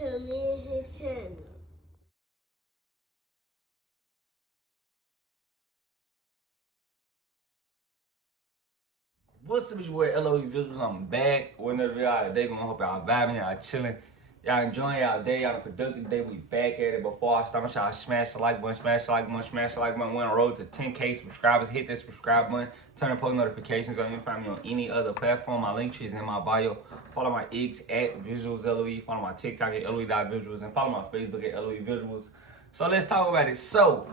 to me and his channel. What's up, it's your boy LOE Visuals. I'm back. Whenever y'all today, hope y'all vibing, y'all chilling, y'all enjoying y'all day, y'all a productive day. We back at it. Before I start, y'all smash the like button, smash the like button, smash the like button. We're on the road to 10K subscribers. Hit that subscribe button, turn on post notifications. You can find me on any other platform. My link tree is in my bio. Follow my X at Visuals LOE. Follow my TikTok at LOE.visuals, and follow my Facebook at LOE Visuals. So let's talk about it. So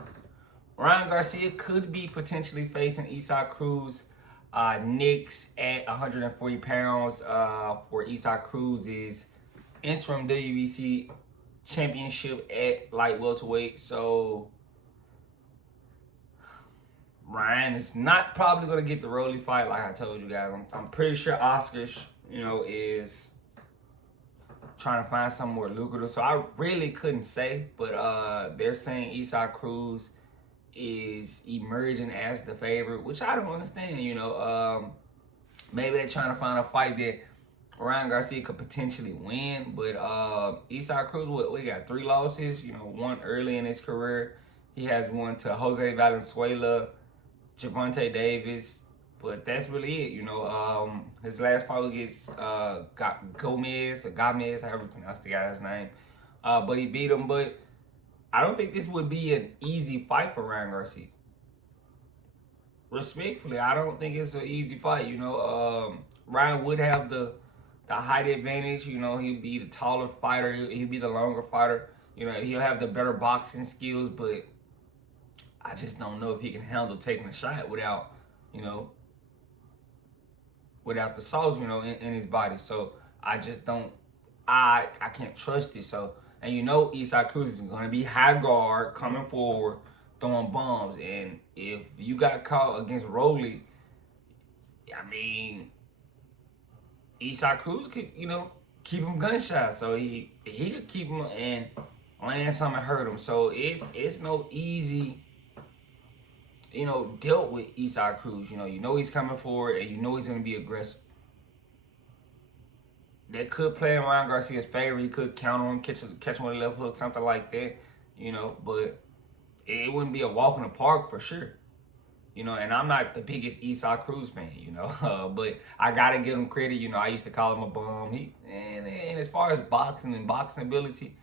Ryan Garcia could be potentially facing Cruz. Next at 140 pounds for Cruz's interim WBC championship at light welterweight. So Ryan is not probably going to get the Rolly fight, like I told you guys. I'm pretty sure Oscar, is trying to find something more lucrative. So I really couldn't say, but they're saying Cruz is emerging as the favorite, which I don't understand. Maybe they're trying to find a fight that Ryan Garcia could potentially win, but Cruz, we got 3 losses. One early in his career. He has one to Jose Valenzuela, Gervonta Davis, but that's really it. His last fight was against Gomez, however you pronounce the guy's name, but he beat him. But I don't think this would be an easy fight for Ryan Garcia. Respectfully, I don't think it's an easy fight. Ryan would have the height advantage. He'll be the taller fighter. He'll be the longer fighter. He'll have the better boxing skills, but I just don't know if he can handle taking a shot without the sauce, in his body. So I just don't, I can't trust it. So, and Cruz is going to be high guard, coming forward, throwing bombs. And if you got caught against Rolly, I mean, Cruz could, keep him gunshot. So he could keep him and land something and hurt him. So it's no easy, dealt with Cruz. He's coming forward, and he's going to be aggressive. That could play in Ryan Garcia's favor. He could counter him, catch him with a left hook, something like that, but it wouldn't be a walk in the park for sure. And I'm not the biggest Cruz fan, but I gotta give him credit. I used to call him a bum. And as far as boxing and boxing ability,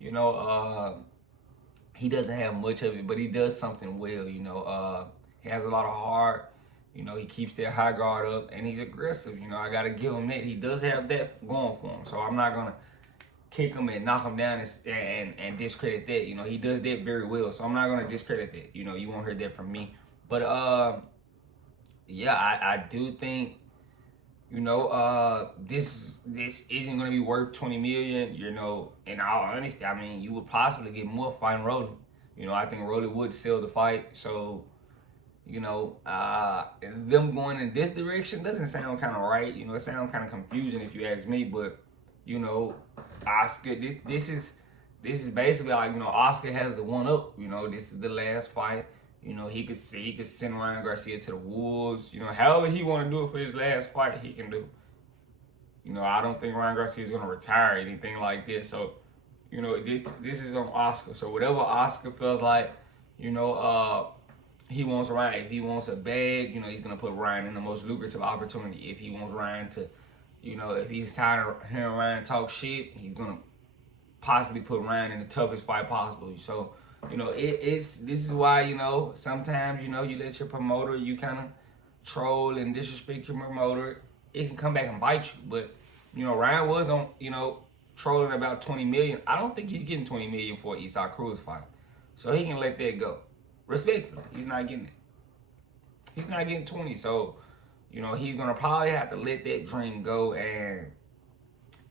he doesn't have much of it, but he does something well. He has a lot of heart. He keeps that high guard up, and he's aggressive. I got to give him that. He does have that going for him. So I'm not going to kick him and knock him down and discredit that. He does that very well. So I'm not going to discredit that. You won't hear that from me. But, yeah, I do think, this isn't going to be worth $20 million. In all honesty, I mean, you would possibly get more fighting Rolly. I think Rolly would sell the fight. So, them going in this direction doesn't sound kind of right. It sounds kind of confusing if you ask me. But Oscar, this is basically like Oscar has the one up. This is the last fight. He could send Ryan Garcia to the wolves. However he want to do it for his last fight, he can do. I don't think Ryan Garcia is gonna retire or anything like this. So, this is on Oscar. So whatever Oscar feels like, he wants Ryan. If he wants a bag, he's going to put Ryan in the most lucrative opportunity. If he wants Ryan to, if he's tired of hearing Ryan talk shit, he's going to possibly put Ryan in the toughest fight possible. So, this is why, sometimes, you let your promoter, you kind of troll and disrespect your promoter. It can come back and bite you. But, Ryan was on, trolling about $20 million. I don't think he's getting $20 million for an Cruz fight. So he can let that go. Respectfully, he's not getting it. He's not getting 20. So, he's gonna probably have to let that dream go and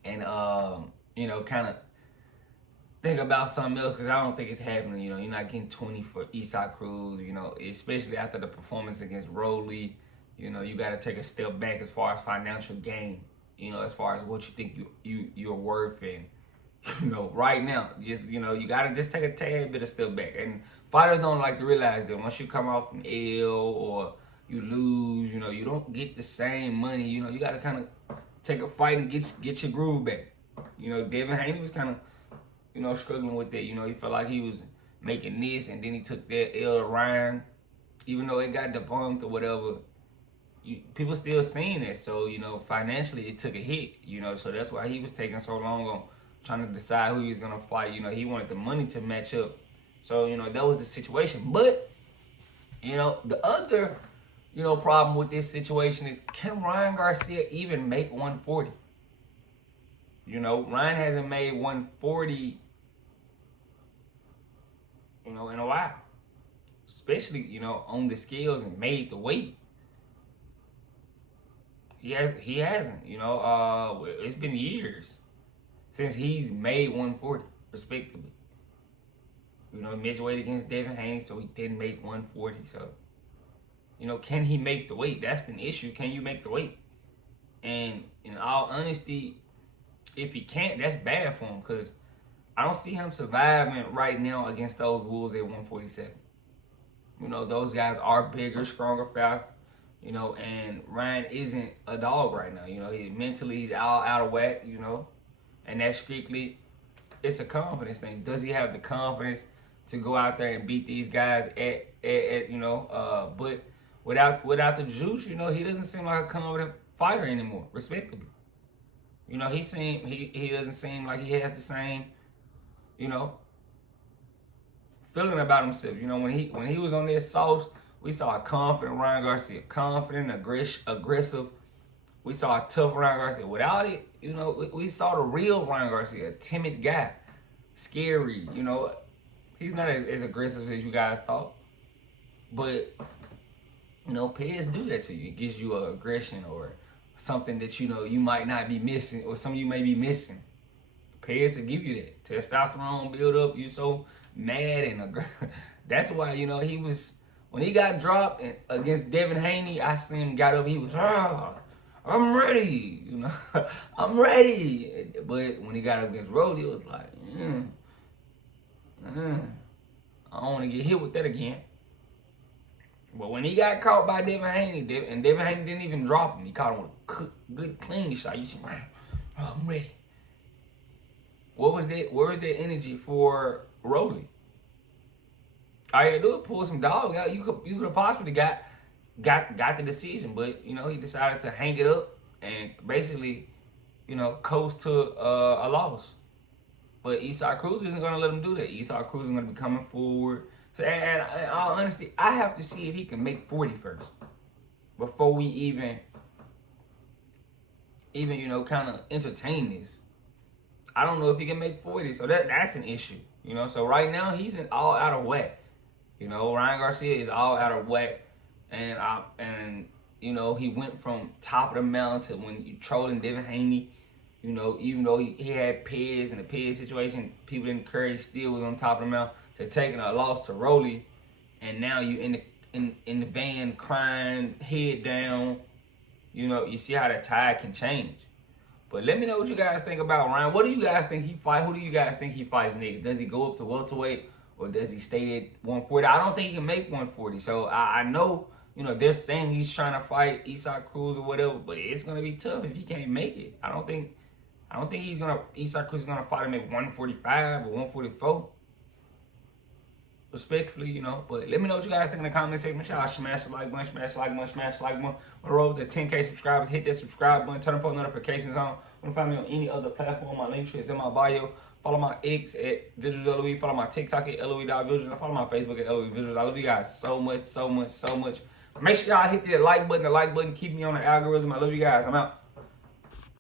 kind of think about something else, because I don't think it's happening. You're not getting 20 for Cruz. Especially after the performance against Rolly. You got to take a step back as far as financial gain. As far as what you think you're worth. And right now, just, you got to just take a tad bit of step back. And fighters don't like to realize that once you come off an L or you lose, you don't get the same money. You got to kind of take a fight and get your groove back. Devin Haney was kind of struggling with that. He felt like he was making this, and then he took that L to Ryan, even though it got debunked or whatever. People still seeing it, so financially it took a hit. So that's why he was taking so long on trying to decide who he was gonna fight. He wanted the money to match up. So that was the situation. But the other problem with this situation is, can Ryan Garcia even make 140? Ryan hasn't made 140 in a while, especially on the scales and made the weight. He hasn't. It's been years since he's made 140, respectively. He missed weight against Devin Haney, so he didn't make 140. So, can he make the weight? That's an issue. Can you make the weight? And in all honesty, if he can't, that's bad for him, because I don't see him surviving right now against those Wolves at 147. Those guys are bigger, stronger, faster. And Ryan isn't a dog right now. He's all out of whack, and that's strictly, it's a confidence thing. Does he have the confidence to go out there and beat these guys but without the juice, he doesn't seem like a confident fighter anymore, respectively. He doesn't seem like he has the same, feeling about himself. When he was on that sauce, we saw a confident Ryan Garcia, confident, aggressive. We saw a tough Ryan Garcia. Without it, we saw the real Ryan Garcia, a timid guy, scary. He's not as aggressive as you guys thought. But, pads do that to you. It gives you an aggression or something that you might not be missing, or something you may be missing. Pads will give you that. Testosterone build up. You so mad and aggressive. That's why, he was... When he got dropped against Devin Haney, I seen him got up. He was, I'm ready. I'm ready. But when he got up against Rolly, it was like, I don't want to get hit with that again. But when he got caught by Devin Haney, and Devin Haney didn't even drop him, he caught him with a good, clean shot. You see, I'm ready. Where was that energy for Rolly? All you had to do is pull some dog out. You could have possibly got the decision, but he decided to hang it up and basically, coast to a loss. But Cruz isn't gonna let him do that. Cruz is gonna be coming forward. So, and in all honesty, I have to see if he can make 40 first before we even kind of entertain this. I don't know if he can make 40, so that's an issue. So right now he's all out of whack. Ryan Garcia is all out of whack, and he went from top of the mountain to when you trolling Devin Haney. Even though he had Pez and the Pez situation, people didn't encourage, still was on top of the mountain, to taking a loss to Rolly, and now you in the van crying, head down. You see how the tide can change. But let me know what you guys think about Ryan. What do you guys think he fight? Who do you guys think he fights next? Does he go up to welterweight? Or does he stay at 140? I don't think he can make 140. So I know, they're saying he's trying to fight Cruz or whatever, but it's gonna be tough if he can't make it. I don't think Cruz is gonna fight him at 145 or 144. Respectfully, But let me know what you guys think in the comment section. Make sure y'all smash the like button, smash the like button, smash the like button. On the road to 10K subscribers, hit that subscribe button, turn post notifications on. Want to find me on any other platform? My link tree is in my bio. Follow my X at VisualsLOE. Follow my TikTok at LOE.visuals. And follow my Facebook at LOE Visuals. I love you guys so much. Make sure y'all hit that like button. The like button keep me on the algorithm. I love you guys. I'm out.